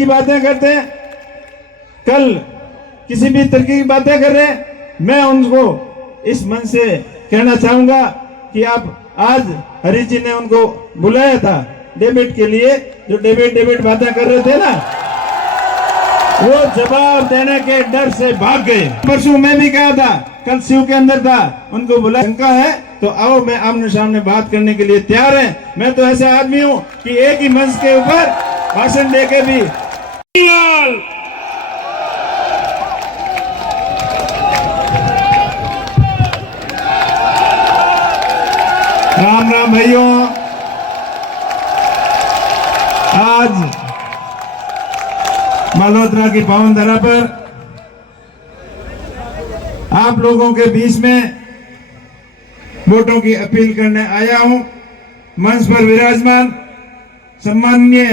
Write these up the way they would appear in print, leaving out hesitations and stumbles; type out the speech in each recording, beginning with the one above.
की बातें करते हैं, कल किसी भी तरीके की बातें कर रहे हैं, मैं उनको इस मंच से कहना चाहूंगा कि आप आज हरीश जी ने उनको बुलाया था डेबिट के लिए, जो डेबिट बातें कर रहे थे ना, वो जवाब देने के डर से भाग गए। परसों मैं भी कहा था, कल शिव के अंदर था, उनको बुला, शंका है तो आओ, मैं आमने सामने बात करने के लिए तैयार है। मैं तो ऐसा आदमी हूं कि एक ही मंच के ऊपर भाषण देके भी। राम राम भाइयों, आज मालहोत्रा की पावन धरा पर आप लोगों के बीच में वोटों की अपील करने आया हूं। मंच पर विराजमान सम्माननीय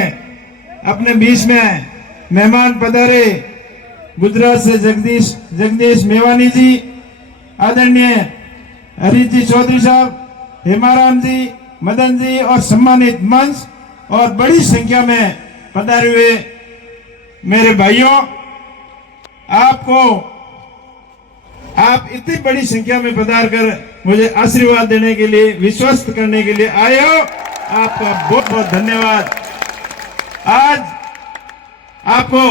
अपने बीच में मेहमान पधारे गुजरात से जगदीश मेवानी जी, आदरणीय हरीश जी चौधरी साहब, हेमाराम जी, मदन जी और सम्मानित मंच और बड़ी संख्या में पधारे हुए मेरे भाइयों, आप इतनी बड़ी संख्या में पधार कर मुझे आशीर्वाद देने के लिए, विश्वस्त करने के लिए आए हो, आपका बहुत बहुत धन्यवाद। आज आपको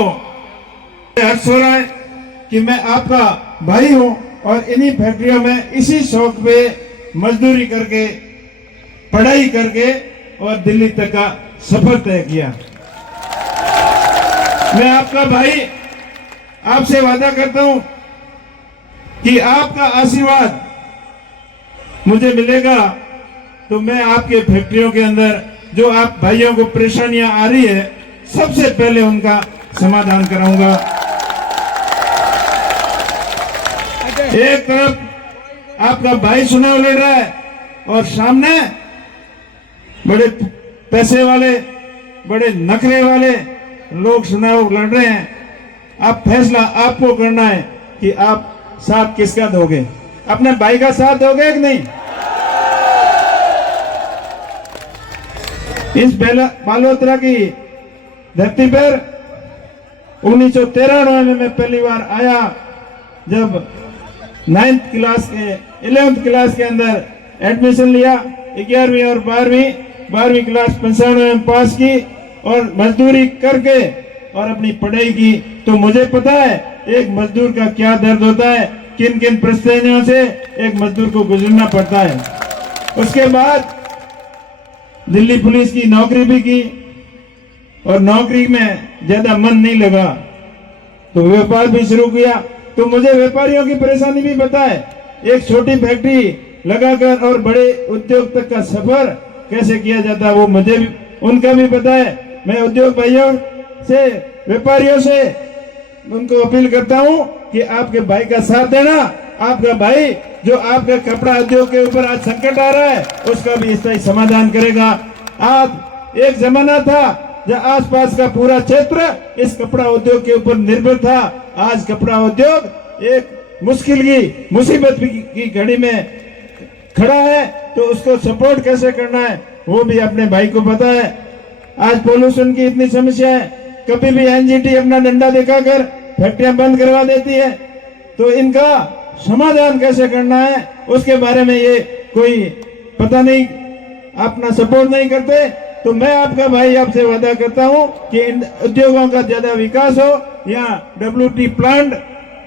हर्ष हो रहा है कि मैं आपका भाई हूं और इन्हीं फैक्ट्रियों में इसी शौक पे मजदूरी करके, पढ़ाई करके और दिल्ली तक का सफर तय किया। मैं आपका भाई, आपसे वादा करता हूं कि आपका आशीर्वाद मुझे मिलेगा तो मैं आपके फैक्ट्रियों के अंदर जो आप भाइयों को परेशानियां आ रही है, सबसे पहले उनका समाधान कराऊंगा। एक तरफ आपका भाई चुनाव लड़ रहा है और सामने बड़े पैसे वाले, बड़े नखरे वाले लोग चुनाव लड़ रहे हैं। अब फैसला आपको करना है कि आप साथ किसका दोगे, अपने भाई का साथ दोगे कि नहीं। इस मालहोत्रा की धरती पर 1993 में मैं पहली बार आया, जब 11th क्लास के अंदर एडमिशन लिया। 11वीं और 12वीं क्लास 95 में पास की और मजदूरी करके और अपनी पढ़ाई की। तो मुझे पता है एक मजदूर का क्या दर्द होता है, किन किन परिस्थितियों से एक मजदूर को गुजरना पड़ता है। उसके बाद दिल्ली पुलिस की नौकरी भी की और नौकरी में ज्यादा मन नहीं लगा तो व्यापार भी शुरू किया। तो मुझे व्यापारियों की परेशानी भी पता है, एक छोटी फैक्ट्री लगाकर और बड़े उद्योग तक का सफर कैसे किया जाता है, वो मुझे भी, उनका भी पता है। मैं उद्योग भाइयों से, व्यापारियों से उनको अपील करता हूं कि आपके भाई का साथ देना। आपका भाई जो आपके कपड़ा उद्योग के ऊपर आज संकट आ रहा है, उसका भी स्थायी समाधान करेगा। आज एक जमाना था जब आसपास का पूरा क्षेत्र इस कपड़ा उद्योग के ऊपर निर्भर था। आज कपड़ा उद्योग एक मुसीबत की घड़ी में खड़ा है, तो उसको सपोर्ट कैसे करना है वो भी अपने भाई को पता है। आज पोल्यूशन की इतनी समस्या है, कभी भी एनजीटी अपना डंडा दिखाकर फैक्ट्रियां बंद करवा देती है, तो इनका समाधान कैसे करना है उसके बारे में ये कोई पता नहीं, अपना सपोर्ट नहीं करते। तो मैं आपका भाई आपसे वादा करता हूं कि इन उद्योगों का ज्यादा विकास हो, यहाँ WT plant,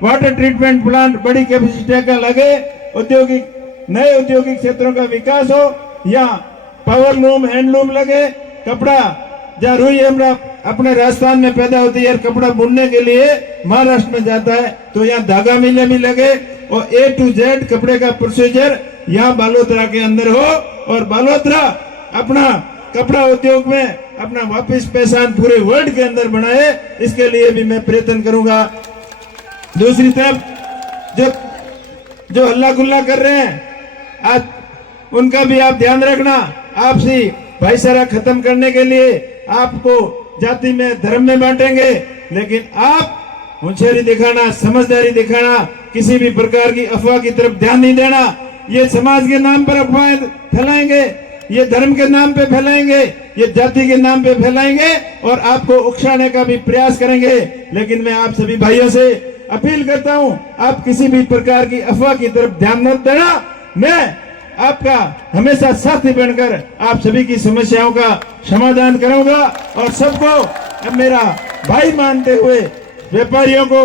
water treatment plant बड़ी कैपेसिटी का लगे, नए औद्योगिक क्षेत्रों का विकास हो, यहाँ पावर लूम, हैंडलूम लगे, कपड़ा जहाँ रुई हमरा अपने राजस्थान में पैदा होती है, कपड़ा बुनने के लिए महाराष्ट्र में जाता है, तो यहाँ धागा मिलें भी लगे और A to Z कपड़े का प्रोसीजर यहाँ मालहोत्रा के अंदर हो और मालहोत्रा अपना कपड़ा उद्योग में अपना वापस पहचान पूरे वर्ल्ड के अंदर बनाए। इसके लिए भी मैं प्रयत्न करूंगा। दूसरी तरफ जो हल्ला गुल्ला कर रहे हैं, आज उनका भी आप ध्यान रखना। आपसी भाईचारा खत्म करने के लिए आपको जाति में, धर्म में बांटेंगे, लेकिन आप होशियारी दिखाना, समझदारी दिखाना, किसी भी प्रकार की अफवाह की तरफ ध्यान नहीं देना। ये समाज के नाम पर अफवाहें फैलाएंगे ये धर्म के नाम पे फैलाएंगे, ये जाति के नाम पे फैलाएंगे और आपको उकसाने का भी प्रयास करेंगे। लेकिन मैं आप सभी भाइयों से अपील करता हूं, आप किसी भी प्रकार की अफवाह की तरफ ध्यान मत देना। मैं आपका हमेशा साथी बनकर आप सभी की समस्याओं का समाधान करूंगा और सबको अब मेरा भाई मानते हुए, व्यापारियों को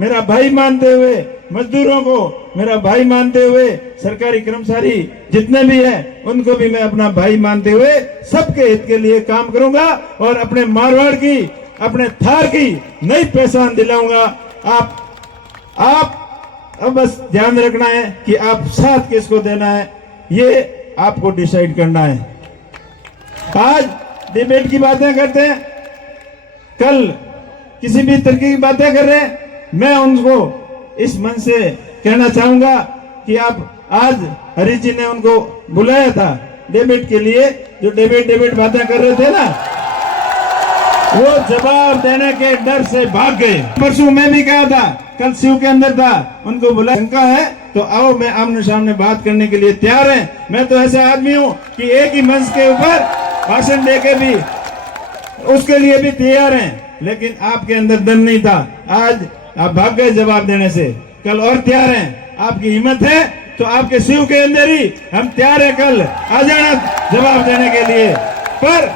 मेरा भाई मानते हुए, मजदूरों को मेरा भाई मानते हुए, सरकारी कर्मचारी जितने भी हैं उनको भी मैं अपना भाई मानते हुए सबके हित के लिए काम करूंगा और अपने मारवाड़ की, अपने थार की नई पहचान दिलाऊंगा। आप अब बस ध्यान रखना है कि आप साथ किसको देना है, ये आपको डिसाइड करना है। आज डिबेट की बातें करते हैं, कल किसी भी तरीके की बातें कर रहे हैं। मैं उनको इस मन से कहना चाहूंगा कि आप आज हरी जी ने उनको बुलाया था डिबेट के लिए, जो डिबेट बातें कर रहे थे ना, वो जवाब देने के डर से भाग गए। परसों मैं भी कहा था, कल शिव के अंदर था, उनको बुला शंका है तो आओ, मैं आमने सामने बात करने के लिए तैयार है। मैं तो ऐसा आदमी हूं कि एक ही मंच के ऊपर भाषण देके भी उसके लिए भी तैयार हैं, लेकिन आपके अंदर दम नहीं था। आज आप भाग गए जवाब देने से, कल और तैयार हैं। आपकी हिम्मत है तो आपके शिव के अंदर ही हम तैयार हैं, कल आ जाना जवाब देने के लिए। पर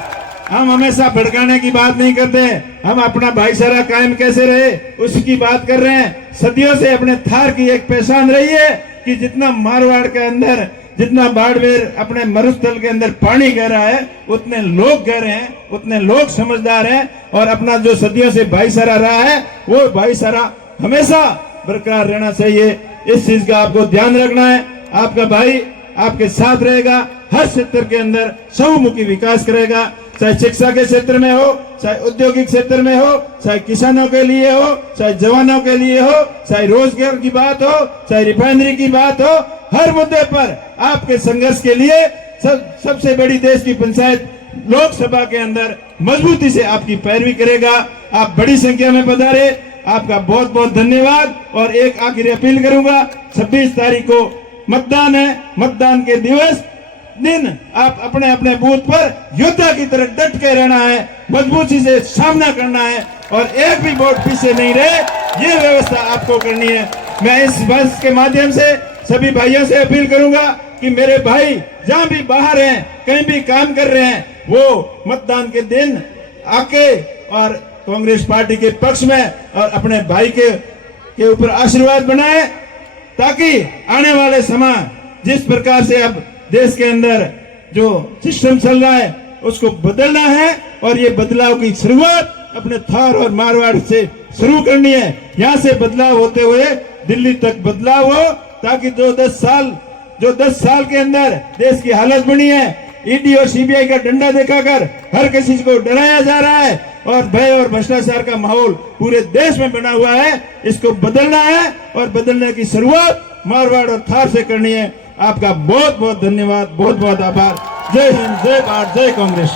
हम हमेशा भड़काने की बात नहीं करते, हम अपना भाईचारा कायम कैसे रहे उसकी बात कर रहे हैं। सदियों से अपने थार की एक पहचान रही है कि जितना मारवाड़ के अंदर, जितना बाड़मेर अपने मरुस्थल के अंदर पानी गहरा है, उतने लोग गहरे हैं, उतने लोग समझदार हैं और अपना जो सदियों से भाईचारा रहा है वो भाईचारा हमेशा बरकरार रहना चाहिए। इस चीज का आपको ध्यान रखना है। आपका भाई आपके साथ रहेगा, हर क्षेत्र के अंदर बहुमुखी विकास करेगा, चाहे शिक्षा के क्षेत्र में हो, चाहे औद्योगिक क्षेत्र में हो, चाहे किसानों के लिए हो, चाहे जवानों के लिए हो, चाहे रोजगार की बात हो, चाहे रिफाइनरी की बात हो, हर मुद्दे पर आपके संघर्ष के लिए सबसे बड़ी देश की पंचायत लोकसभा के अंदर मजबूती से आपकी पैरवी करेगा। आप बड़ी संख्या में पधारे, आपका बहुत बहुत धन्यवाद। और एक आखिरी अपील करूंगा, 26 तारीख को मतदान है, मतदान के दिन आप अपने अपने बूथ पर योद्धा की तरह डट के रहना है, मजबूती से सामना करना है और एक भी वोट पीछे नहीं रहे, ये व्यवस्था आपको करनी है। मैं इस बस के माध्यम से सभी भाइयों से अपील करूंगा कि मेरे भाई जहां भी बाहर हैं, कहीं भी काम कर रहे हैं, वो मतदान के दिन आके और कांग्रेस पार्टी के पक्ष में और अपने भाई के ऊपर आशीर्वाद बनाए, ताकि आने वाले समय जिस प्रकार से अब देश के अंदर जो सिस्टम चल रहा है उसको बदलना है और ये बदलाव की शुरुआत अपने थार और मारवाड़ से शुरू करनी है। यहाँ से बदलाव होते हुए दिल्ली तक बदलाव हो, ताकि जो 10 साल के अंदर देश की हालत बनी है, ईडी और सीबीआई का डंडा दिखाकर हर किसी को डराया जा रहा है और भय और भ्रष्टाचार का माहौल पूरे देश में बना हुआ है, इसको बदलना है और बदलने की शुरुआत मारवाड़ और थार से करनी है। आपका बहुत बहुत धन्यवाद, बहुत बहुत आभार। जय हिंद, जय भारत, जय कांग्रेस।